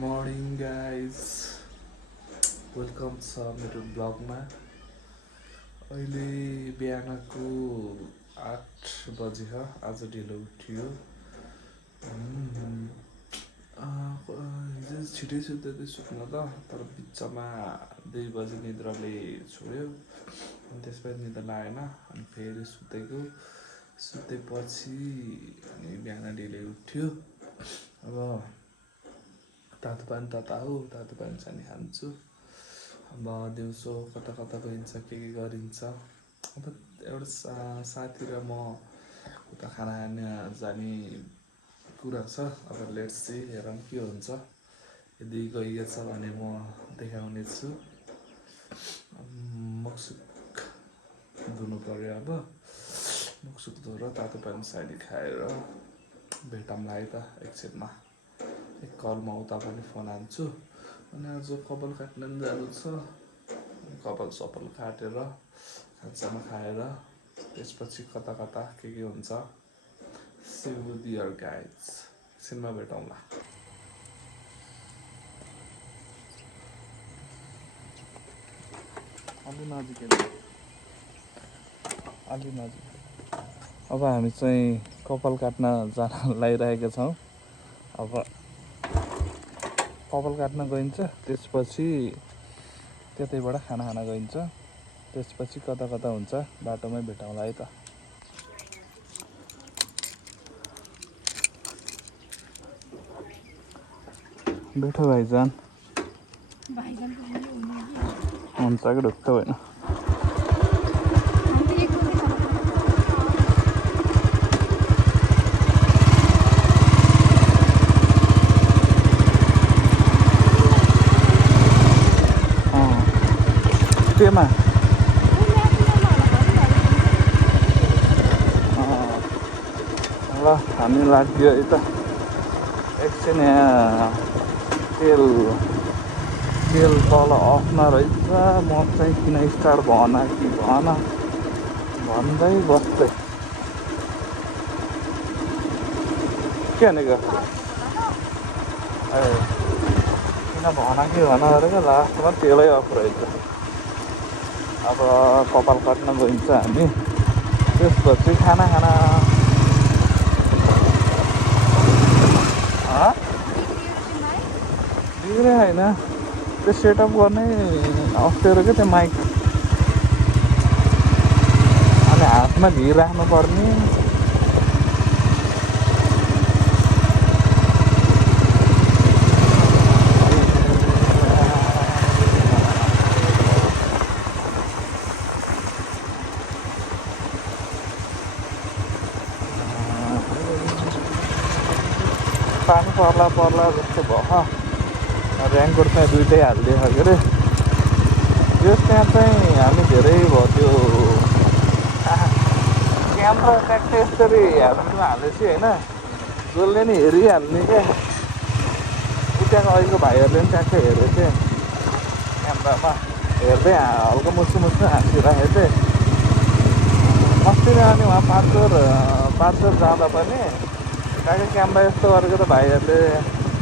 Morning guys welcome छ मेरो ब्लगमा। अहिले बिहानको 8 बजे हो। आज ढिलो उठ्यो। हिजो छिटै सुत्दै सुत्न त, तर बिचमा 2 बजे निद्राले छोड्यो। अनि त्यसपछि निद्रा लागेन, अनि फेरि सुतेपछि अनि बिहान ढिलै उठ्यो। अब तातो पानी तातो पानी चाहिँ खान्छु। अब दिउँसो कता कता गइन्छ, के गरिन्छ। अब एउटा साथी र म उता खाना खान जाने कुरा छ। अब लेट्स सी, हेरौँ के हुन्छ। यदि गइएछ भने म देखाउने छु। मुखसुख धुनु पर्यो। अब मुखसुख धोएर तातो पानी साइडी खाएर भेटौँला है त एकछिनमा। एक कलमा उता पनि फोन हान्छु। अनि आज कपाल काट्न पनि जानु छ। कपाल सपाल काटेर खाजासाना खाएर त्यसपछि कता कता के हुन्छ। सी यु डियर गाइज, एकछिनमा भेटौँला। अलि नजिक। अब हामी चाहिँ कपाल काट्न जान लागिरहेका छौँ। अब कपाल काट्न गइन्छ, त्यसपछि त्यतैबाट खाना खान गइन्छ। त्यसपछि कता कता हुन्छ, बाटोमै भेटौँला है त। बैठो भाइजान। हुन्छ कि ढुक्क होइन। केमा ल हामी लाग्यो है त। एकछिन यहाँ तेल तल अफमा रहेछ। म चाहिँ किन स्टार्ट भन कि भन भन्दै बस्दै के भनेको। ए किन भन कि भन गरेको, लास्टमा तेलै अफ रहेछ। अब कपाल काट्न गइन्छ हामी, त्यसपछि खाना खाना। बिग्रे होइन, त्यो सेटअप गर्नै अप्ठ्यारो क्या त्यो माइक। अनि हातमा भिर राख्नुपर्ने। पानी पर्ला जस्तो भयो। रेनकोट चाहिँ दुइटै हालिदिएछ के अरे। त्यस त्यहाँ चाहिँ हामी धेरै भयो। त्यो क्यामेरा ट्याक्कै यसरी हेलमेटमा हालेपछि होइन, जसले नि हेरिहाल्ने क्या। त्यहाँको अहिलेको भाइहरूले पनि ट्याक्कै हेरेको थिएँ क्यामेरामा, हेर्दै हल्का मुसु हाँसिरहेको थिएँ अस्ति नै। अनि उहाँ पाँचचोर जाँदा पनि ट्याक्कै क्यामेरा यस्तो गरेको त भाइहरूले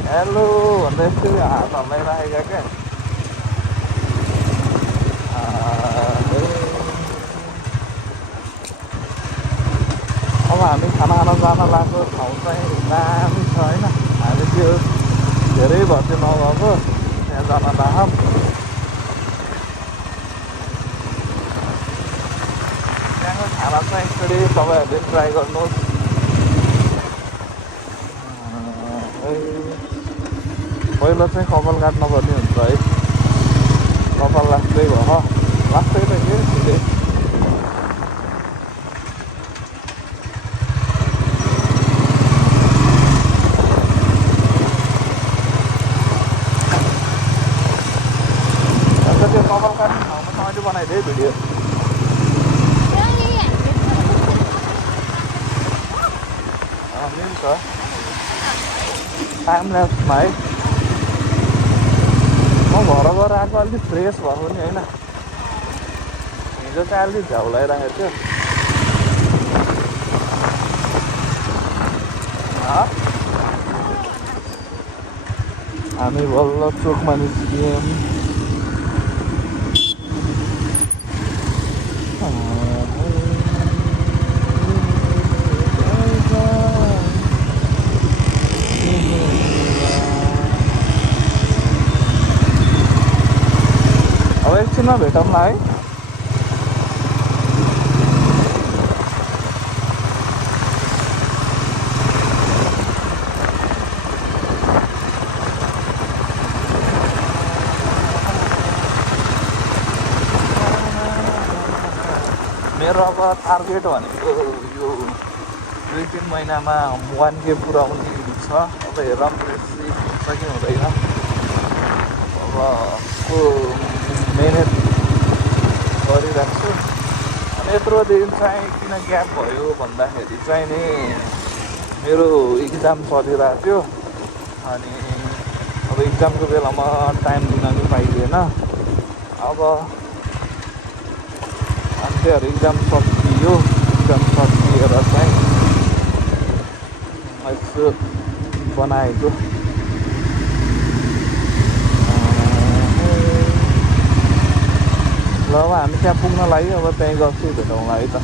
हेलो भन्दा यसरी हात हल्लाइराखेका क्या। अब हामी खाना खान जान लागेको ठाउँ चाहिँ दामी छ होइन। हामी त्यो धेरै भयो त्यो नगएको, त्यहाँ जान लाग्छौँ। त्यहाँको खाना चाहिँ एकचोटि तपाईँहरूले ट्राई गर्नुहोस्। पहिला चाहिँ कपाल काट्नुपर्ने हुन्छ है। कपाल लास्टै भयो, लास्टै त के छिटै। अन्त त्यो कपाल काट्ने ठाउँमा मैले बनाइदिएँ भिडियो। मिल्छ टाइम ल्याप्समा है। म घर गएर आएको अलिक फ्रेस भएको नि होइन। हिजो चाहिँ अलिक झ्याउलाइरहेको थियो। हामी बल्ल चोकमा निस्कियौँ। अब एकछिनमा भेटौँला है। मेरो अब टार्गेट भनेको यो 2-3 महिनामा 1K पुऱ्याउने छ। अब हेरौँ त्यसै हुन्छ कि हुँदैन। अब को मेहनत गरिरहेको छु। अनि यत्रो दिन चाहिँ किन ग्याप भयो भन्दाखेरि चाहिँ नि मेरो इक्जाम चलिरहेको थियो। अनि अब इक्जामको बेलामा टाइम दिन पनि पाइँदैन। अब अन्त्यहरू इक्जाम सकियो। इक्जाम सकिएर चाहिँ यसो बनाएको। ल अब हामी त्यहाँ पुग्न लाग्यो। अब त्यहीँ गएपछि भेटौँला है त।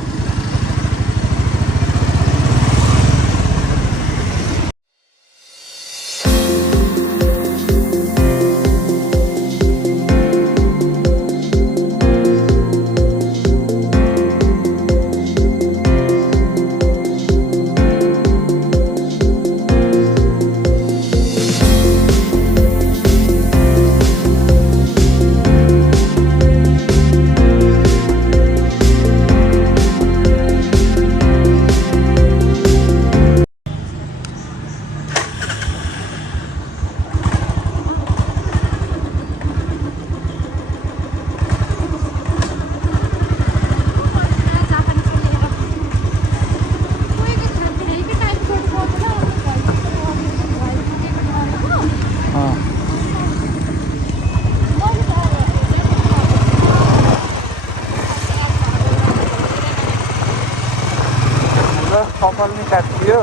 कपाल नि काटियो।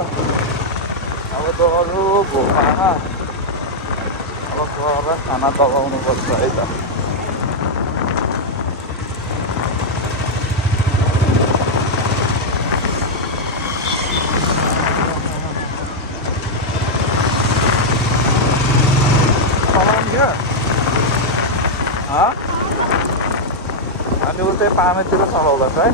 अब त अरू भोकमा अब गएर खाना दबाउनु पर्छ है त। चलाउने अनि उतै पानीतिर चलाउँदैछ है।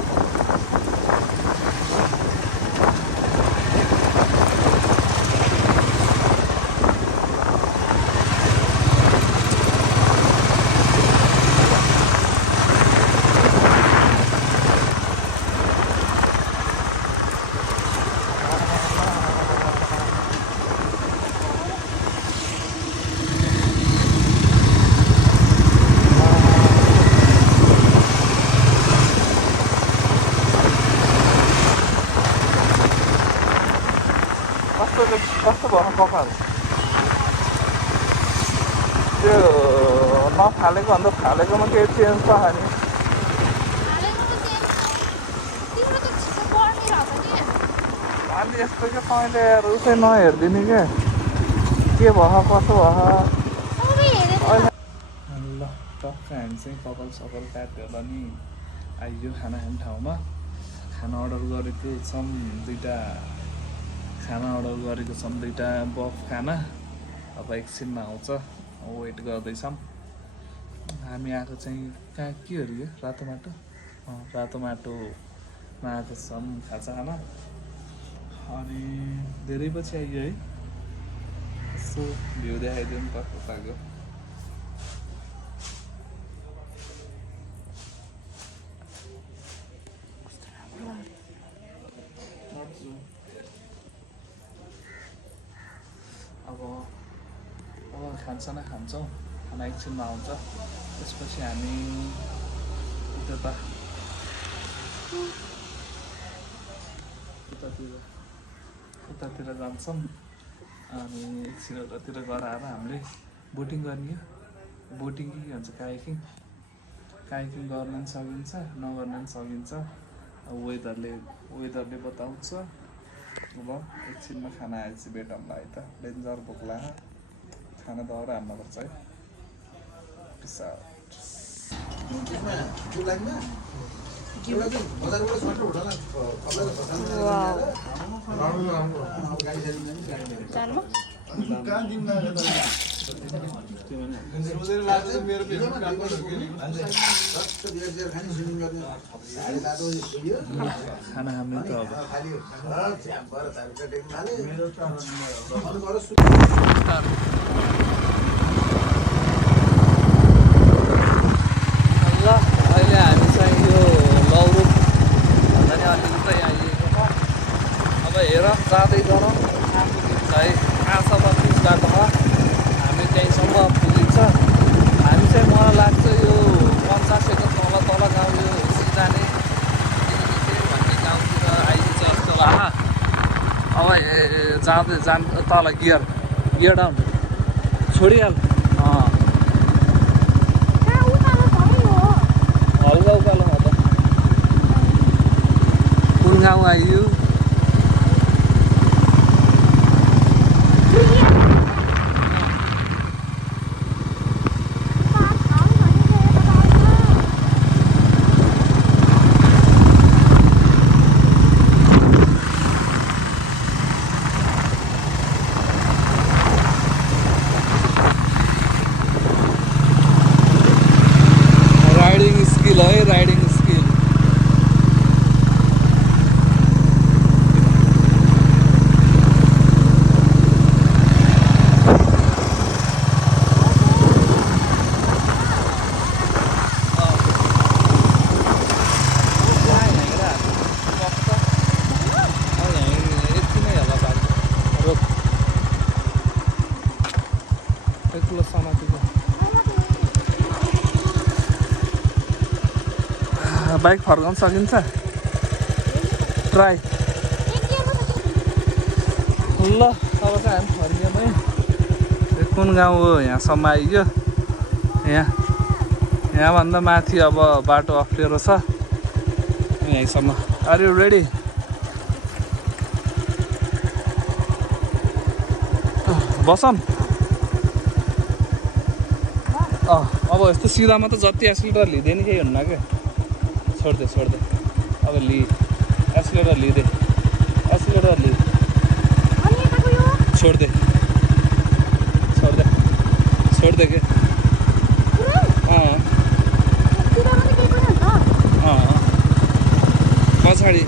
कस्तो भयो कपाल? त्यो नफालेको अन्त फालेकोमा केही चेन्ज छ नि? अलि यस्तो क्या तैँले यार उसै नहेरिदिने क्या के भयो कसो भयो अहिले। ल टक्क हामी चाहिँ कपाल सपाल काटेर नि आइयो खाना खाने ठाउँमा। खाना अर्डर गरेको छौँ दुईवटा बफ खाना। अब एकछिनमा आउँछ। वेट गर्दैछौँ। हामी आएको चाहिँ कहाँ के अरे यो रातो माटोमा आएको छौँ खाजा खाना। अनि धेरै पछि आइयो है। यसो भ्यू देखाइदिउँ त उताको। अब खानसाना खान्छौँ। खाना एकछिनमा आउँछ। त्यसपछि हामी उतातिर जान्छौँ। अनि एकछिन उतातिर गएर आएर हामीले बोटिङ गर्ने हो। बोटिङ के भन्छ कायाकिङ गर्न पनि सकिन्छ नगर्न पनि सकिन्छ। वेदरले बताउँछ। अब एकछिनमा खाना आएपछि भेटौँला है त। डेन्जर भोक लाग्यो। खाना दाउरा हाल्नुपर्छ है पिसा खाना खाने त अब ल अहिले हामी चाहिँ यो लौरुप भन्दा नि अलि उतै आइएको छ अब हेर जाँदै गरौँ है कहाँसम्म पिच बाटोमा हामी त्यहीँसम्म पुगिन्छ हामी चाहिँ मलाई लाग्छ यो 50 तल तल गाउँ यो सिजाने भन्ने गाउँतिर आइपुग्छ जस्तो लाग्छ अब जाँदै तल गियर डाउन छोडिहाल हल्का उकालो त कुन गाउँ आइयो राइडिङ स्किल है राइडिङ स्किल बाइक फर्काउन सकिन्छ ट्राई ल अब चाहिँ हामी फर्कियौँ है यो कुन गाउँ हो यहाँसम्म आइयो यहाँभन्दा माथि अब बाटो अप्ठ्यारो छ यहीँसम्म आर यु रेडी बसौँ अब यस्तो सिधामा त जति एक्सिलेटर लिँदैन केही हुन्न क्या छोड्दे अब एक्सिलेटर लिँदै एक्सिलेटर लि छोड्दे के पछाडि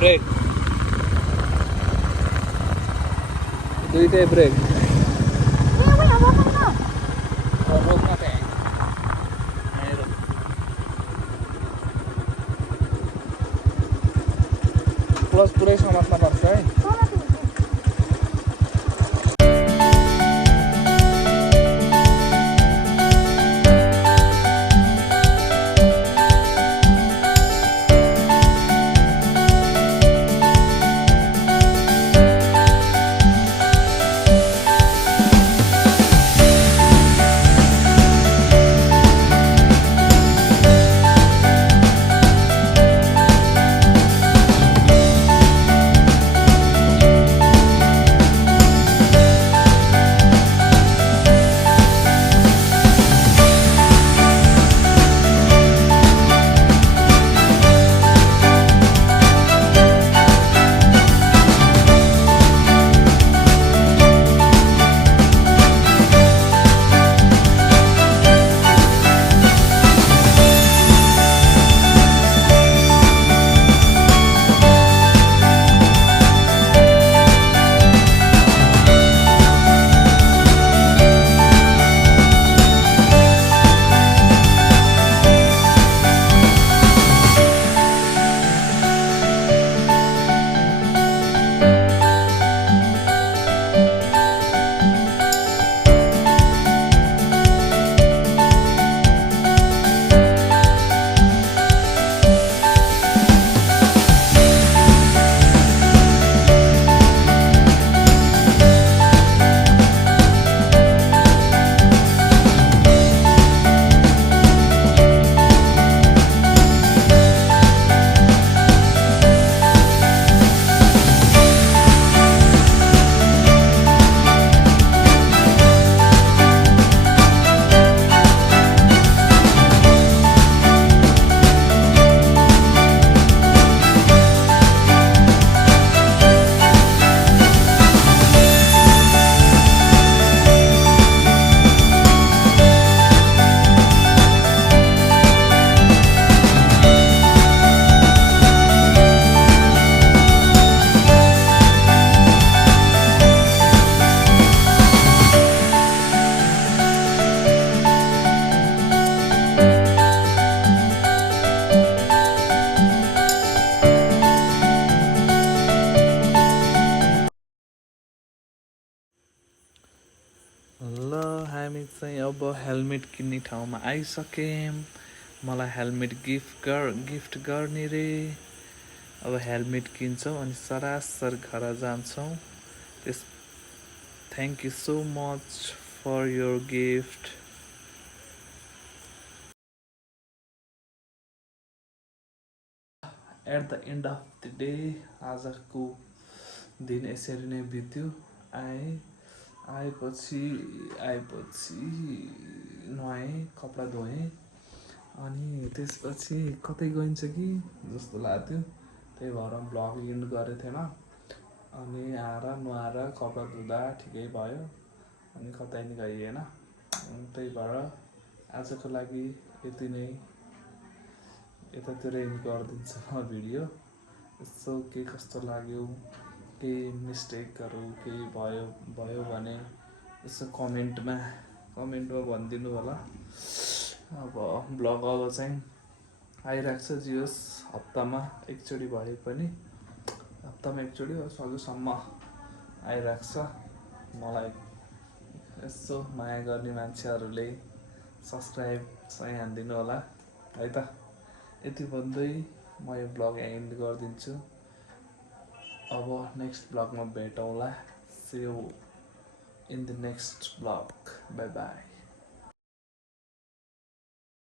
ब्रेक दुईटै ब्रेक रोक्न त क्लच पुरै समात्न पर्छ है चाहिँ अब हेलमेट किन्ने ठाउँमा आइसकेँ। मलाई हेलमेट गिफ्ट गर्ने रे। अब हेलमेट किन्छौँ अनि सरासर घर जान्छौँ। Thank you so much for your gift. At the end of the day आजको दिन यसरी नै बित्यो। आएपछि नुहाएँ, कपडा धोएँ अनि त्यसपछि कतै गइन्छ कि जस्तो लाग्थ्यो। त्यही भएर ब्लग इन्ड गरेको थिएन। अनि आएर नुहाएर कपडा धुँदा ठिकै भयो अनि कतै नि गइएन। त्यही भएर आजको लागि यति नै, यतातिर इन्ड गरिदिन्छु म भिडियो। यसो के कस्तो लाग्यो, केही मिस्टेकहरू केही भयो भने यसो कमेन्टमा भनिदिनु होला। अब ब्लग अब चाहिँ आइरहेको छ, जे होस् हप्तामा एकचोटि भए पनि, हप्तामा एकचोटि सकेसम्म आइरहेको छ। मलाई यसो माया गर्ने मान्छेहरूले सब्सक्राइब चाहिँ हानिदिनु होला है त। यति भन्दै म यो ब्लग एन्ड गरिदिन्छु। अब next ब्लगमा भेटौँला। See you in the next vlog. Bye bye.